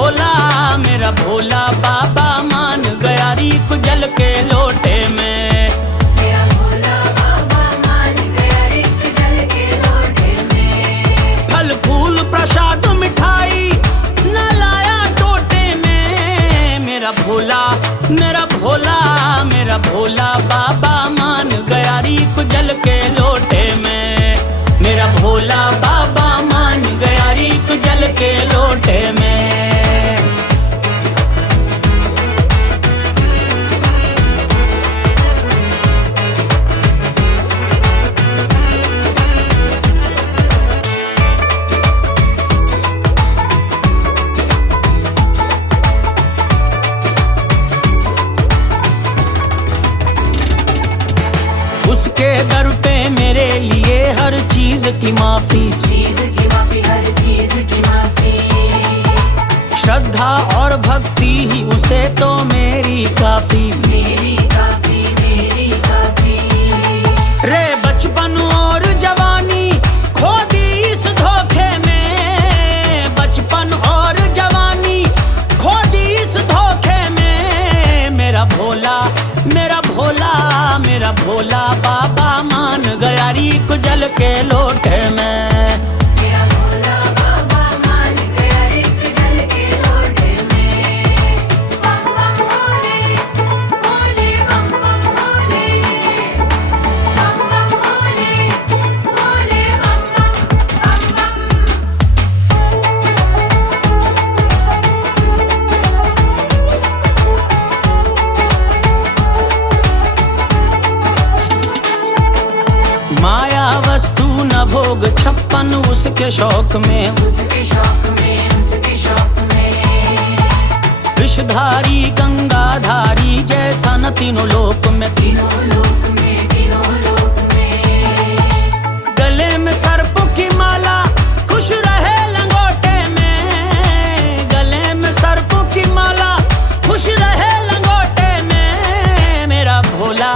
भोला मेरा भोला बाबा मान गया रीक जल के लोटे में। मेरा भोला बाबा मान गया रीक जल के लोटे में। फल फूल प्रसाद मिठाई न लाया टोटे में। मेरा भोला मेरा भोला मेरा भोला बाबा मान गया रीक जल के लोटे में। मेरा भोला बाबा मान गया रीक जल के लोटे में। उसके दर पे मेरे लिए हर चीज की माफी, चीज की माफी, हर चीज की माफी। श्रद्धा और भक्ति ही उसे तो मेरी काफी, मेरी काफी, मेरी काफी। रे बचपन और जवानी खो दी इस धोखे में। बचपन और जवानी खो दी इस धोखे में। मेरा भोला मेरा भोला मेरा भोला बाबा मान गया रीक जल के लोटे में। मेरा भोला बाबा मान गया रीक जल के लोटे में। बम बम भोले भोले बम बम भोले। बम बम भोले भोले बम बम बम बम। माया वस्तु न भोग छप्पन उसके शौक में। उसके शौक में, उसके शौक में। विषधारी गंगाधारी जैसा न तीनों लोक में। तीनों लोक में, तीनों लोक में। गले में सर्प की माला खुश रहे लंगोटे में। गले में सर्प की माला खुश रहे लंगोटे में। मेरा भोला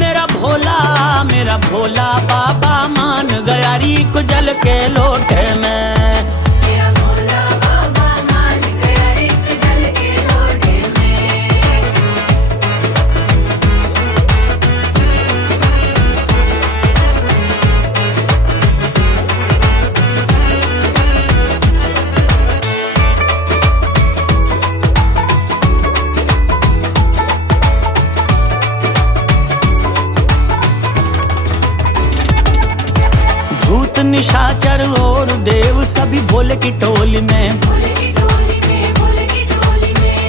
मेरा भोला मेरा भोला बाबा मान गया रीक जल के लोटे में। मेरा भोला बाबा मान गया रीक जल के लोटे में। भूत निशाचर और देव सभी भोले की टोली में। भोले की टोली में, भोले की टोली में।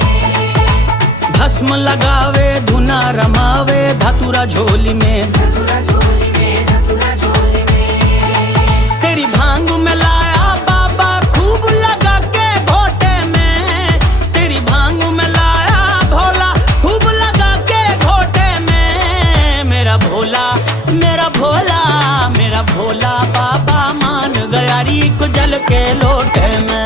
भस्म लगावे धुना रमावे धतुरा झोली में। धतूरा झोली में, धतूरा झोली में। तेरी भांग में लाया बाबा खूब लगा के घोटे में। तेरी भांग में लाया भोला खूब लगा के घोटे में। मेरा भोला मेरा भोला मेरा भोला बाबा मान गया रीक जल के लोटे में।